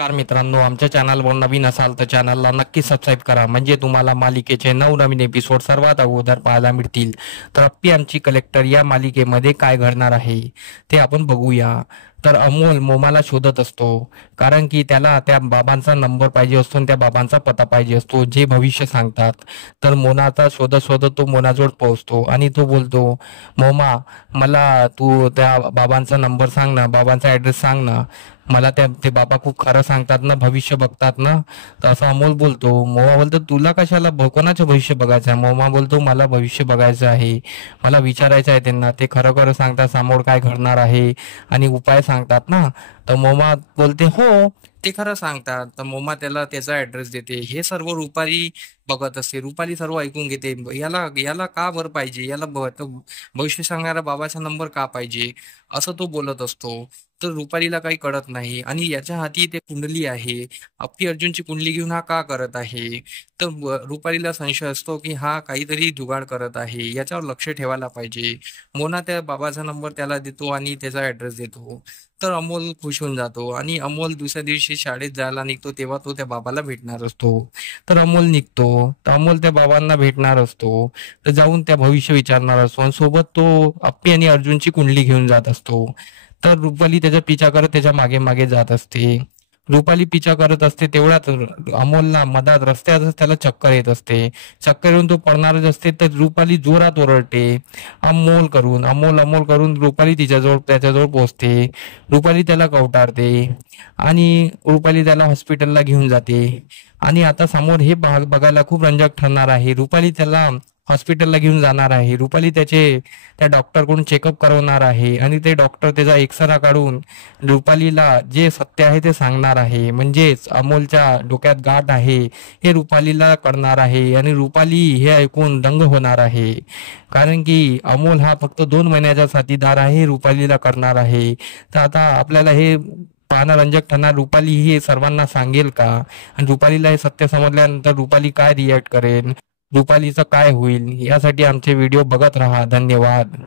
नमस्कार मित्रांनो, आमच्या चॅनलवर नवीन असाल तर चॅनलला नक्की सबस्क्राईब करा, म्हणजे तुम्हाला मालिकेचे नवनवीन एपिसोड सर्वात अगोदर पाहायला मिळतील. तर अप्पी आमची कलेक्टर या मालिकेमध्ये काय घडणार आहे ते आपण बघूया. तर अमोल मोमाला शोधत असतो, कारण की त्याला त्या बाबांचा नंबर पाहिजे असतो आणि त्या बाबांचा पत्ता पाहिजे असतो जे भविष्य सांगतात. तर मोनाचा शोधत शोधत तो मोनाजवळ पोहोचतो आणि तो बोलतो, मोमा, मला तू त्या बाबांचा नंबर सांग ना, बाबांचा ॲड्रेस सांग ना. मला ते बाबा खूप खरं सांगतात ना, भविष्य बघतात ना. तर असं अमोल बोलतो. मोमा बोलतो, तुला कशाला कोणाचं भविष्य बघायचं आहे? मोमा बोलतो, मला भविष्य बघायचं आहे. मला विचारायचं आहे त्यांना, ते खरं खरं सांगतात समोर काय घडणार आहे आणि उपाय सांगतात ना. तर मोमा बोलते, हो, ते खरं सांगतात. तर मोमा त्याला त्याचा ऍड्रेस देते. हे सर्व रुपाली बघत असते. रुपाली सर्व ऐकून घेते. याला याला का बरं पाहिजे, याला तो भविष्य सांगणारा बाबाचा नंबर का पाहिजे, असं तो बोलत असतो. तर रुपालीला काही कळत नाही आणि याच्या हाती ते कुंडली आहे. अप्पी अर्जुनची कुंडली घेऊन हा का करत आहे? तर रुपालीला संशय असतो की हा काहीतरी जुगाड करत आहे, याच्यावर लक्ष ठेवायला पाहिजे. मोना त्या बाबाचा नंबर त्याला देतो आणि त्याचा ऍड्रेस देतो. तर अमोल खुश होऊन जातो आणि अमोल दुसऱ्या दिवशी शाळेत जायला निघतो तेव्हा तो त्या बाबाला भेटणार असतो. तर अमोल निघतो. तर अमोल त्या बाबांना भेटणार असतो. तर जाऊन त्या भविष्य विचारणार असतो आणि सोबत तो अप्पी आणि अर्जुनची कुंडली घेऊन जात असतो. तर रुपाली त्याचा पिछा करत त्याच्या मागे मागे जात असते. रुपाली पिछा करत असते तेवढ्यात अमोलला मधात रस्त्यातच त्याला चक्कर येत असते. चक्कर येऊन तो पडणारच असते, तर रुपाली जोरात ओरडते, अमोल अमोल करून रुपाली त्याच्याजवळ पोहोचते. रुपाली त्याला कवटारते आणि रुपाली त्याला हॉस्पिटलला घेऊन जाते. आणि आता समोर हे भाग बघायला खूप रंजक ठरणार आहे. रुपाली त्याला हॉस्पिटलला घेऊन जाणार आहे. रुपाली त्या डॉक्टरकडून चेकअप करवणार आहे आणि ते डॉक्टर त्याचा एक्सरा काढून रुपालीला जे सत्य आहे ते सांगणार आहे. म्हणजेच अमोलच्या डोक्यात गाठ आहे हे रुपालीला कळणार आहे आणि रुपाली हे ऐकून दंग होणार आहे. कारण की अमोल हा फक्त 2 महिन्याचा साथीदार आहे, रुपालीला करणार आहे. तर आता आपल्याला हे पाहणं रंजक ठरणार, रुपाली हे सर्वांना सांगेल का? आणि रुपालीला हे सत्य समजल्यानंतर रुपाली काय रिॲक्ट करेल, रुपालीचं काय होईल, यासाठी आमचे व्हिडिओ बघत राहा. धन्यवाद.